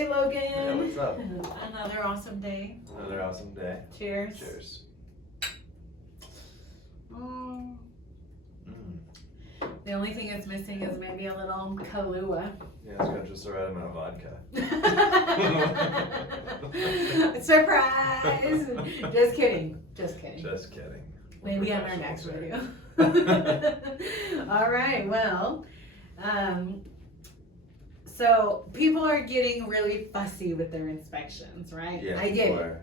Hey, Logan. Yeah, what's up? Another awesome day. Another awesome day. Cheers. Cheers. The only thing it's missing is maybe a little Kahlua. Yeah, it's got just the right amount of vodka. Surprise! Just kidding. Just kidding. Just kidding. Maybe on our next video. All right, well, so people are getting really fussy with their inspections, right? Yeah, I get it.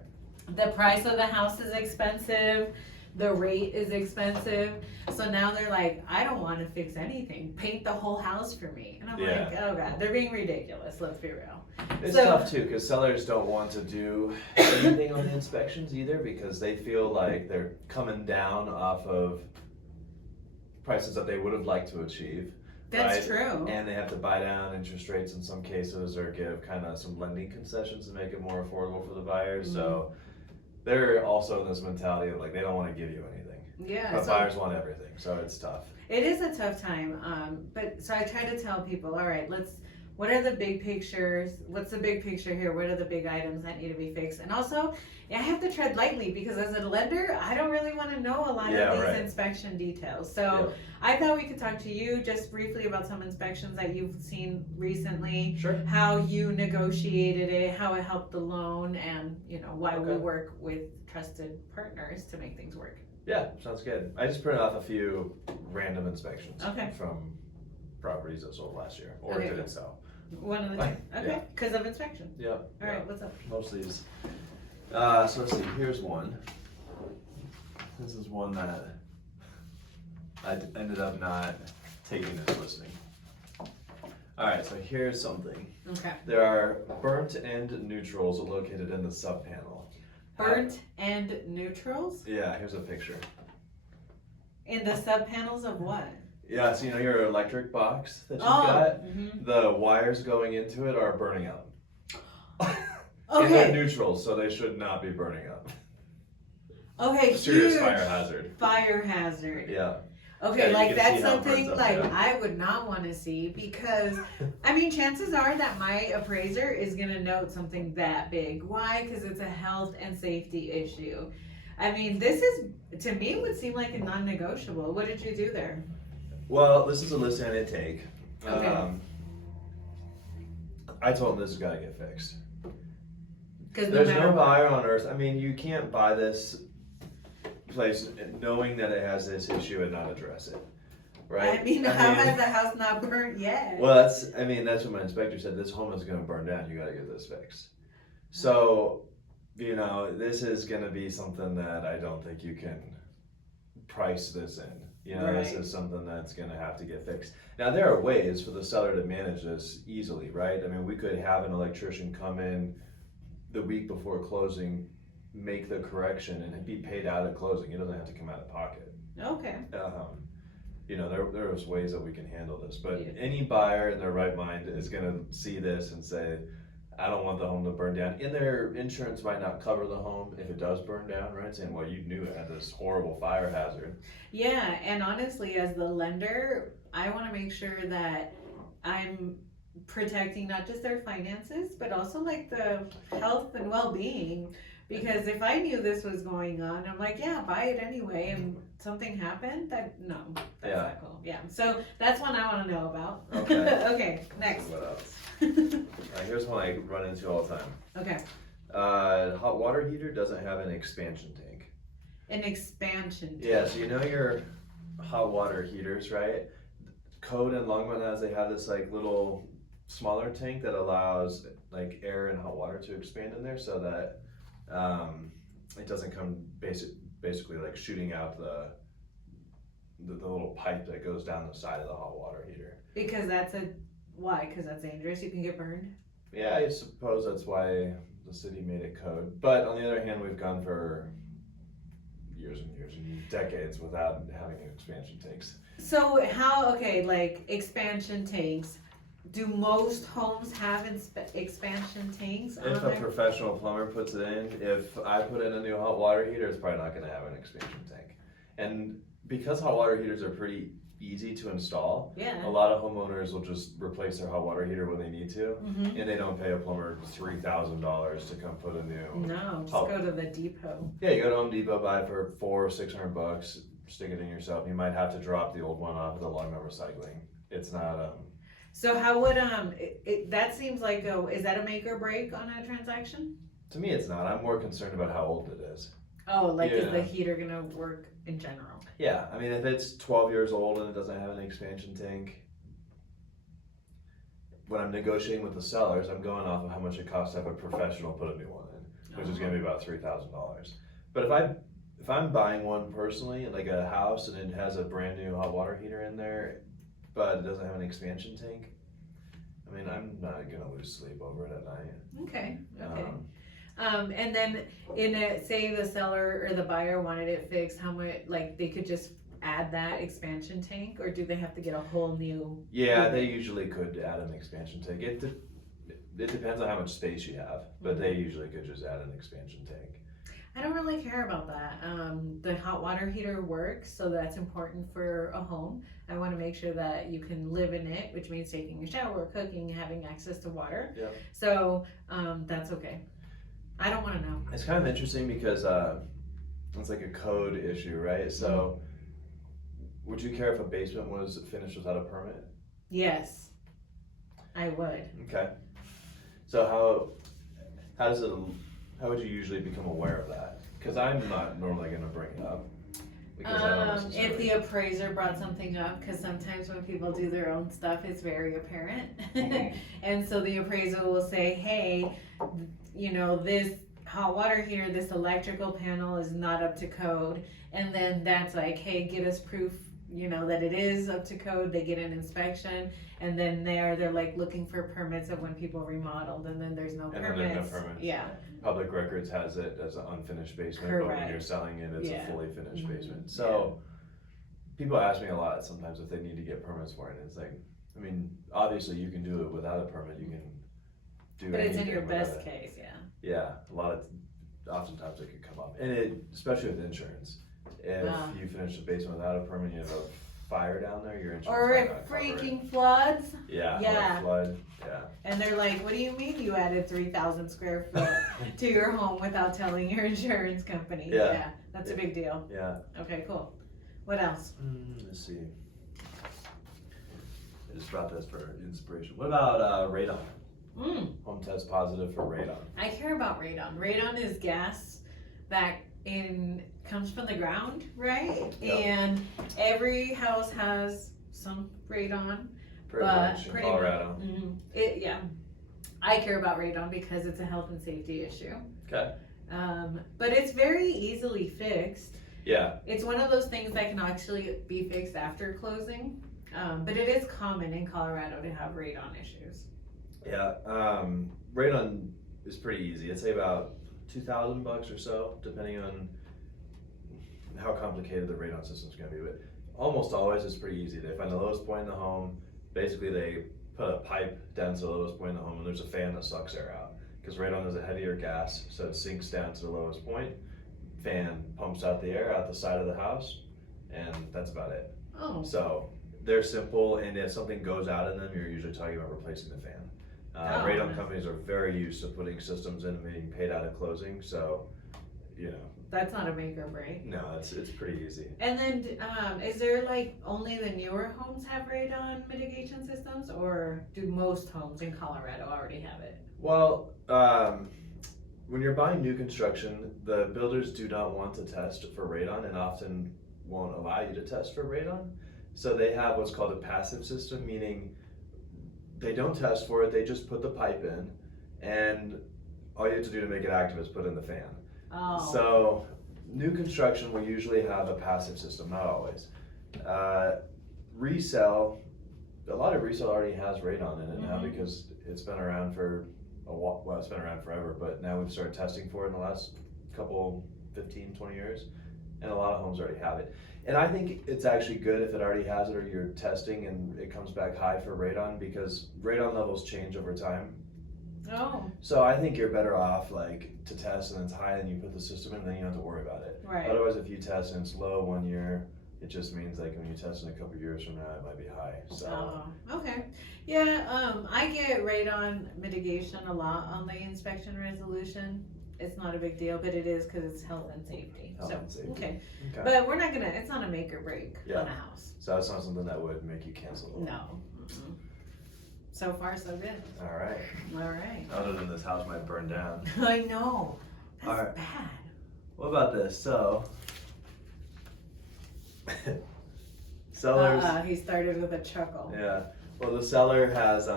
The price of the house is expensive. The rate is expensive. So now they're like, I don't want to fix anything. Paint the whole house for me. And I'm like, oh God, they're being ridiculous. Let's be real. It's tough too, because sellers don't want to do anything on the inspections either, because they feel like they're coming down off of prices that they would have liked to achieve. That's right? true. And they have to buy down interest rates in some cases, or give kind of some lending concessions to make it more affordable for the buyers. Mm-hmm. So they're also in this mentality of like, they don't want to give you anything. Yeah. But buyers want everything, so it's tough. It is a tough time. But so I try to tell people, all right, what are the big pictures? What's the big picture here? What are the big items that need to be fixed? And also, I have to tread lightly, because as a lender, I don't really want to know a lot of these inspection details. So I thought we could talk to you just briefly about some inspections that you've seen recently. Sure. How you negotiated it, how it helped the loan, and why we work with trusted partners to make things work. Yeah, sounds good. I just printed off a few random inspections Okay. from properties that sold last year, or didn't sell. One of the two. Okay, because of inspection. Yep. All right, what's up? Most of these. So let's see, here's one. This is one that I ended up not taking this listening. Alright, so here's something. Okay. There are burnt end neutrals located in the sub panel. Burnt end neutrals? Yeah, here's a picture. In the sub panels of what? Yeah, so your electric box that you've got, the wires going into it are burning up. Okay. And they're neutrals, so they should not be burning up. Okay, Serious huge fire hazard. Fire hazard. Yeah. Okay, yeah, like that's something like I would not want to see, because chances are that my appraiser is gonna note something that big. Why? Because it's a health and safety issue. This is, to me, would seem like a non-negotiable. What did you do there? Well, this is a list I didn't take. Okay. I told him this has got to get fixed. There's no buyer on earth. You can't buy this place knowing that it has this issue and not address it, right? How has the house not burnt yet? Well, that's what my inspector said. This home is going to burn down. You got to get this fixed. So, this is going to be something that I don't think you can price this in. This is something that's going to have to get fixed. Now, there are ways for the seller to manage this easily, right? We could have an electrician come in the week before closing, make the correction, and be paid out at closing. It doesn't have to come out of pocket. Okay. There's ways that we can handle this, but any buyer in their right mind is going to see this and say, I don't want the home to burn down. And their insurance might not cover the home if it does burn down, right? Saying, well, you knew it had this horrible fire hazard. Yeah, and honestly, as the lender, I want to make sure that I'm protecting not just their finances, but also like the health and well-being. Because if I knew this was going on, I'm like, yeah, buy it anyway, and something happened, that's not cool. Yeah, so that's one I want to know about. Okay. Okay, next. What else? Here's one I run into all the time. Okay. Hot water heater doesn't have an expansion tank. An expansion tank. Yeah, so your hot water heaters, right? Code and Longmont has, they have this little smaller tank that allows air and hot water to expand in there, so that it doesn't come basically shooting out the little pipe that goes down the side of the hot water heater. Because why? Because that's dangerous? You can get burned? Yeah, I suppose that's why the city made it code. But on the other hand, we've gone for years and years and decades without having expansion tanks. So expansion tanks, do most homes have expansion tanks on If a there? professional plumber puts it in, if I put in a new hot water heater, it's probably not going to have an expansion tank. And because hot water heaters are pretty easy to install. Yeah. A lot of homeowners will just replace their hot water heater when they need to, Mm-hmm. and they don't pay a plumber $3,000 to come put a new. No, just Oh. go to the depot. Yeah, you go to Home Depot, buy it for $400 or $600, stick it in yourself. You might have to drop the old one off at the lawnmower recycling. It's not So how would that seems like is that a make or break on a transaction? to me it's not. I'm more concerned about how old it is. Oh, like is the Yeah. heater gonna work in general? Yeah, I mean if it's 12 years old and it doesn't have an expansion tank, when I'm negotiating with the sellers, I'm going off of how much it costs to have a professional put a new one in, which is going to be about $3,000. But if I'm buying one personally, like a house, and it has a brand new hot water heater in there, but it doesn't have an expansion tank, I mean, I'm not gonna lose sleep over it at night. Okay. And then say the seller or the buyer wanted it fixed, how much, like they could just add that expansion tank, or do they have to get a whole new? Yeah, they usually could add an expansion tank. It depends on how much space you have, but they usually could just add an expansion tank. I don't really care about that. The hot water heater works, so that's important for a home. I want to make sure that you can live in it, which means taking a shower, cooking, having access to water. Yeah. So that's okay. I don't want to know. It's kind of interesting because it's like a code issue, right? So, would you care if a basement was finished without a permit? Yes, I would. Okay. So how would you usually become aware of that? Because I'm not normally going to bring it up. Because I don't If necessarily. the appraiser brought something up, because sometimes when people do their own stuff, it's very apparent. And so the appraiser will say, hey, this hot water heater, this electrical panel is not up to code. And then that's like, hey, get us proof, that it is up to code. They get an inspection, and then they're like looking for permits of when people remodeled, and then there's no And permits. then there's no permits. Yeah. Public Records has it as an unfinished basement, but when Correct. you're selling it, it's Yeah. a fully finished Mhm. basement. So people ask me a lot sometimes if they need to get permits for it. And it's like, I mean, obviously you can do it without a permit. You can do But it's in anything your without best it. case, yeah. Yeah, oftentimes it could come up, and especially with insurance. If you finish the basement without a permit, you have a fire down there, your insurance Or might it not cover it. freaking floods, Yeah, Yeah. or a flood. Yeah. and they're like, what do you mean you added 3,000 square foot to your home without telling your insurance company? Yeah. That's a big deal. Yeah. Okay, cool. What else? Let's see. I just brought this for inspiration. What about radon? Home test positive for radon. I care about radon. Radon is gas that comes from the ground, right? Yep. And every house has some radon. Pretty But much in pretty Colorado. Yeah. I care about radon because it's a health and safety issue. Okay. But it's very easily fixed. Yeah. It's one of those things that can actually be fixed after closing. But it is common in Colorado to have radon issues. Yeah. Radon is pretty easy. I'd say about $2,000 or so, depending on how complicated the radon system is going to be. But almost always it's pretty easy. They find the lowest point in the home. Basically, they put a pipe down to the lowest point in the home, and there's a fan that sucks air out. Because radon is a heavier gas, so it sinks down to the lowest point. Fan pumps out the air out the side of the house, and that's about it. Oh. So they're simple, and if something goes out in them, you're usually talking about replacing the fan. Radon companies are very used to putting systems in and being paid out at closing, so That's not a make or break. no, it's pretty easy. And then, is there like only the newer homes have radon mitigation systems, or do most homes in Colorado already have it? Well, when you're buying new construction, the builders do not want to test for radon and often won't allow you to test for radon. So they have what's called a passive system, meaning they don't test for it, they just put the pipe in, and all you have to do to make it active is put in the fan. Oh. So new construction will usually have a passive system, not always. Resale, a lot of resale already has radon in it now because it's been around for a while. Well, it's been around forever, but now we've started testing for it in the last couple 15, 20 years, and a lot of homes already have it. And I think it's actually good if it already has it or you're testing and it comes back high for radon, because radon levels change over time. Oh. So I think you're better off to test and it's high and you put the system in, then you don't have to worry about it. Right. Otherwise, if you test and it's low 1 year, It just means like when you test in a couple years from now, it might be high. So Oh, okay. Yeah, I get radon mitigation a lot on the inspection resolution. It's not a big deal, but it is because it's health and safety. health So, and safety. okay. Okay. But we're not gonna, it's not a make or break Yeah. on a house. So that's not something that would make you cancel the loan. No. Mm-mm. So far, so good. All right. All right. Other than this house might burn down. I know. That's All right. bad. What about this? So, sellers. He started with a chuckle. Yeah. Well, the seller has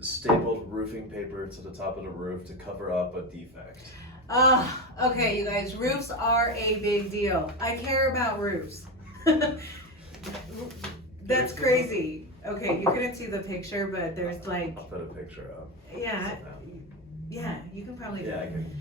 stapled roofing paper to the top of the roof to cover up a defect. Okay, you guys, roofs are a big deal. I care about roofs. That's crazy. Okay, you couldn't see the picture, but there's like, I'll put a picture up. yeah, yeah, you can probably do Yeah, I it. can.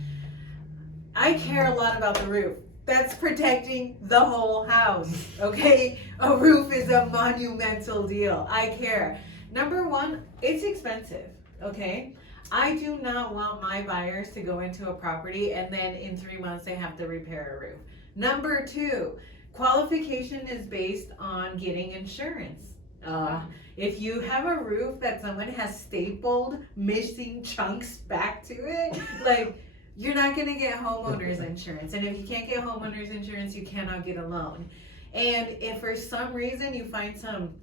I care a lot about the roof. That's protecting the whole house, okay? A roof is a monumental deal. I care. Number one, it's expensive, okay? I do not want my buyers to go into a property and then in 3 months they have to repair a roof. Number two, qualification is based on getting insurance. If you have a roof that someone has stapled missing chunks back to it, like, you're not gonna get homeowners insurance. And if you can't get homeowners insurance, you cannot get a loan. And if for some reason you find some,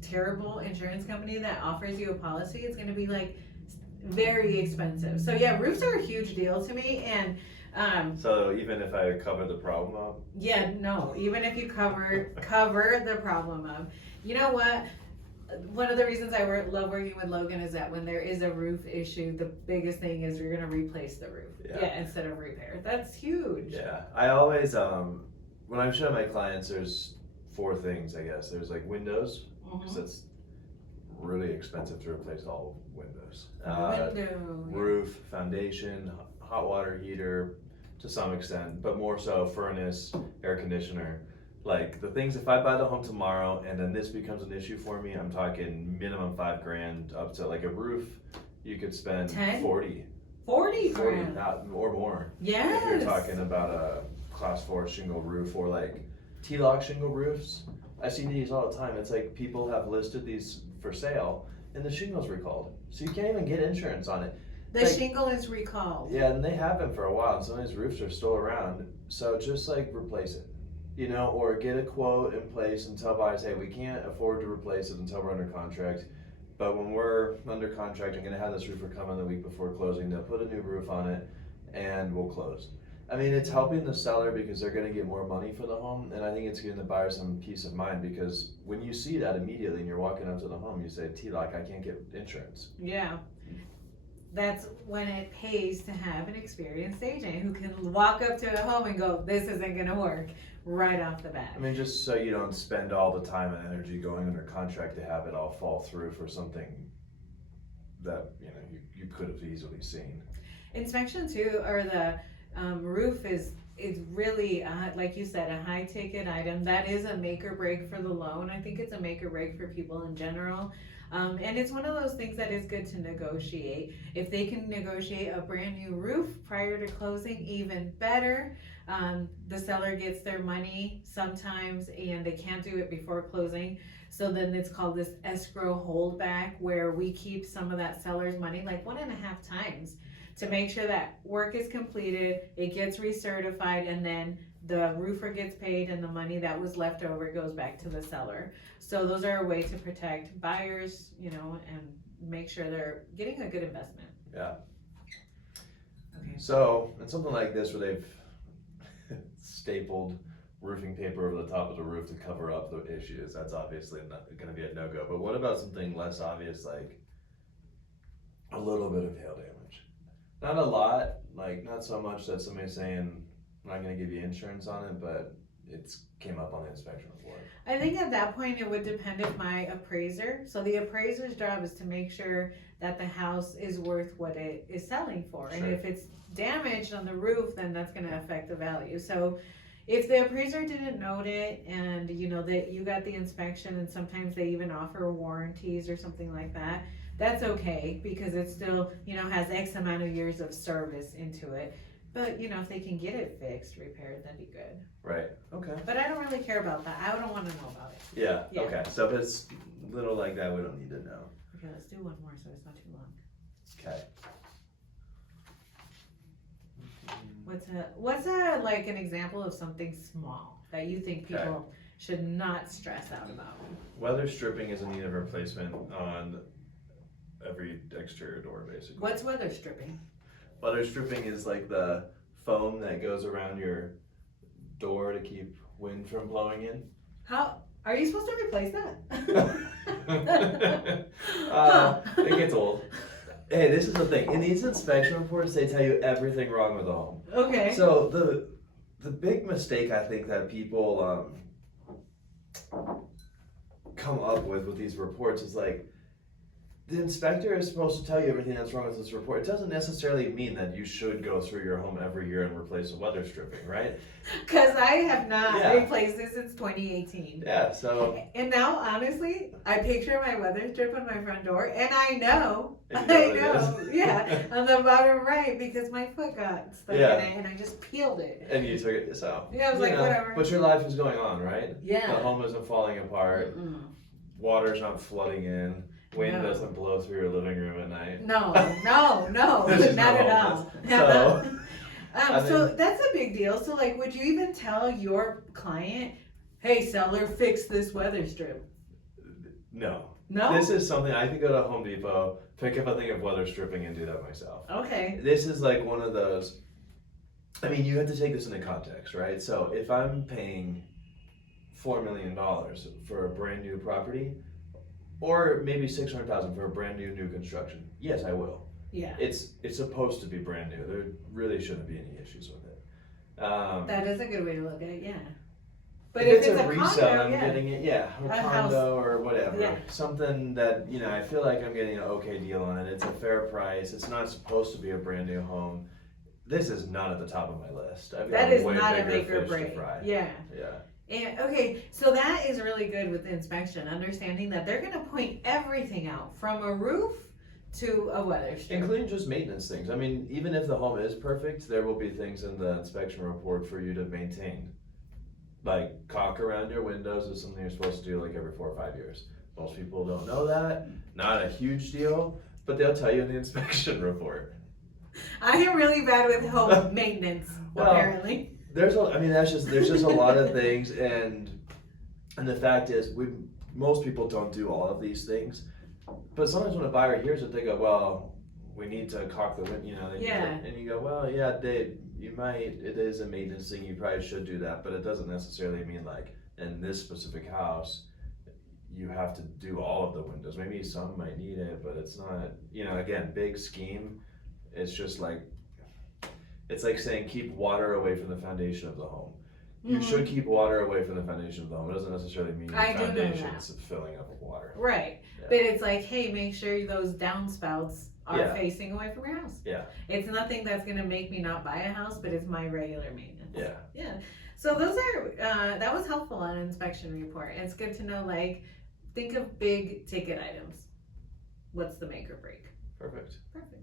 terrible insurance company that offers you a policy, it's gonna be like very expensive. So yeah, roofs are a huge deal to me. And So even if I cover the problem up, yeah, no, even if you cover the problem up, you know what? One of the reasons I love working with Logan is that when there is a roof issue, the biggest thing is you're gonna replace the roof, instead of repair. That's huge. yeah, I always when I'm showing my clients, there's 4 things I guess. There's like windows, because that's really expensive to replace all windows. Roof, foundation, hot water heater, to some extent, but more so furnace, air conditioner. Like the things, if I buy the home tomorrow and then this becomes an issue for me, I'm talking minimum $5,000 up to like a roof. You could spend 10? 40 grand. or more. Yes. If you're talking about a class 4 shingle roof or like T-lock shingle roofs. I see these all the time. It's like people have listed these for sale and the shingle's recalled. So you can't even get insurance on it. The shingle is recalled. Yeah, and they have been for a while and some of these roofs are still around. So just like replace it. Or get a quote in place and tell buyers, hey, we can't afford to replace it until we're under contract. But when we're under contract, I'm gonna have this roofer come in the week before closing. They'll put a new roof on it and we'll close. I mean, it's helping the seller because they're gonna get more money for the home. And I think it's giving the buyer some peace of mind because when you see that immediately and you're walking up to the home, you say, T-lock, I can't get insurance. Yeah. That's when it pays to have an experienced agent who can walk up to a home and go, this isn't gonna work right off the bat. I mean, just so you don't spend all the time and energy going under contract to have it all fall through for something that, you could have easily seen. Inspection too, or the roof is really, like you said, a high ticket item. That is a make or break for the loan. I think it's a make or break for people in general. And it's one of those things that is good to negotiate. If they can negotiate a brand new roof prior to closing, even better. The seller gets their money sometimes and they can't do it before closing. So then it's called this escrow holdback where we keep some of that seller's money, like 1.5 times, to make sure that work is completed, it gets recertified, and then the roofer gets paid and the money that was left over goes back to the seller. So those are a way to protect buyers, and make sure they're getting a good investment. Yeah. Okay. So, and something like this where they've stapled roofing paper over the top of the roof to cover up the issues, that's obviously not going to be a no-go. But what about something less obvious, like a little bit of hail damage? Not a lot, like not so much that somebody's saying, I'm not going to give you insurance on it, but it's came up on the inspection report. I think at that point it would depend if my appraiser, so the appraiser's job is to make sure that the house is worth what it is selling for. Sure. And if it's damaged on the roof, then that's going to affect the value. So if the appraiser didn't note it and that you got the inspection, and sometimes they even offer warranties or something like that, that's okay because it still has X amount of years of service into it. But if they can get it fixed, repaired, that'd be good. Right. Okay. But I don't really care about that. I don't want to know about it. Yeah. Yeah. Okay. So if it's little like that, we don't need to know. Okay, let's do one more so it's not too long. Okay. What's a like an example of something small that you think people should not stress out about? Weather stripping is in need of replacement on every exterior door, basically. What's weather stripping? Weather stripping is like the foam that goes around your door to keep wind from blowing in. How are you supposed to replace that? It gets old. Hey, this is the thing. In these inspection reports, they tell you everything wrong with the home. Okay. So the big mistake I think that people come up with these reports is like, the inspector is supposed to tell you everything that's wrong with this report. It doesn't necessarily mean that you should go through your home every year and replace the weather stripping, right? Because I have not Yeah. replaced it since 2018. Yeah, so. And now, honestly, I picture my weather strip on my front door, and I know, And you know what it is. yeah, on the bottom right, because my foot got stuck Yeah. in it, and I just peeled it. And you took it, so. Yeah, I was like, whatever. But your life is going on, right? Yeah. The home isn't falling apart. Mm-mm. Water's not flooding in. Wind No. doesn't blow through your living room at night. No, This is not not at all. homeless. Not at all. I So mean- that's a big deal. So, like, would you even tell your client, "Hey, seller, fix this weather strip"? No. No. This is something I could go to Home Depot, pick up a thing of weather stripping, and do that myself. Okay. This is like one of those. I mean, you have to take this into context, right? So if I'm paying $4 million for a brand new property, or maybe $600,000 for a brand new construction, yes, I will. Yeah. It's supposed to be brand new. There really shouldn't be any issues with it. That is a good way to look at it. Yeah. But if if it's a resale, condo, I'm yeah. getting it, or A house. condo or whatever. Yeah. Something that, I feel like I'm getting an okay deal on it. It's a fair price. It's not supposed to be a brand new home. This is not at the top of my list. I've got That is way not a bigger make or fish to break. fry. Yeah. Yeah. And okay, so that is really good with the inspection, understanding that they're going to point everything out from a roof to a weather strip. Including just maintenance things. I mean, even if the home is perfect, there will be things in the inspection report for you to maintain. Like caulk around your windows is something you're supposed to do like every 4 or 5 years. Most people don't know that. Not a huge deal, but they'll tell you in the inspection report. I am really bad with home maintenance, Well, apparently. There's just a lot of things, and the fact is, most people don't do all of these things. But sometimes when a buyer hears it, they go, "Well, we need to caulk the window," Yeah. And you go, "Well, yeah, you might. It is a maintenance thing. You probably should do that, but it doesn't necessarily mean like in this specific house, you have to do all of the windows. Maybe some might need it, but it's not. Again, big scheme. It's just like." It's like saying keep water away from the foundation of the home. You should keep water away from the foundation of the home. It doesn't necessarily mean your I do know foundation that. is filling up with water. Right. Yeah. But it's like, hey, make sure those downspouts are Yeah. facing away from your house. Yeah. It's nothing that's going to make me not buy a house, but it's my regular maintenance. Yeah. Yeah. So those are, that was helpful on an inspection report. It's good to know, like, think of big ticket items. What's the make or break? Perfect. Perfect.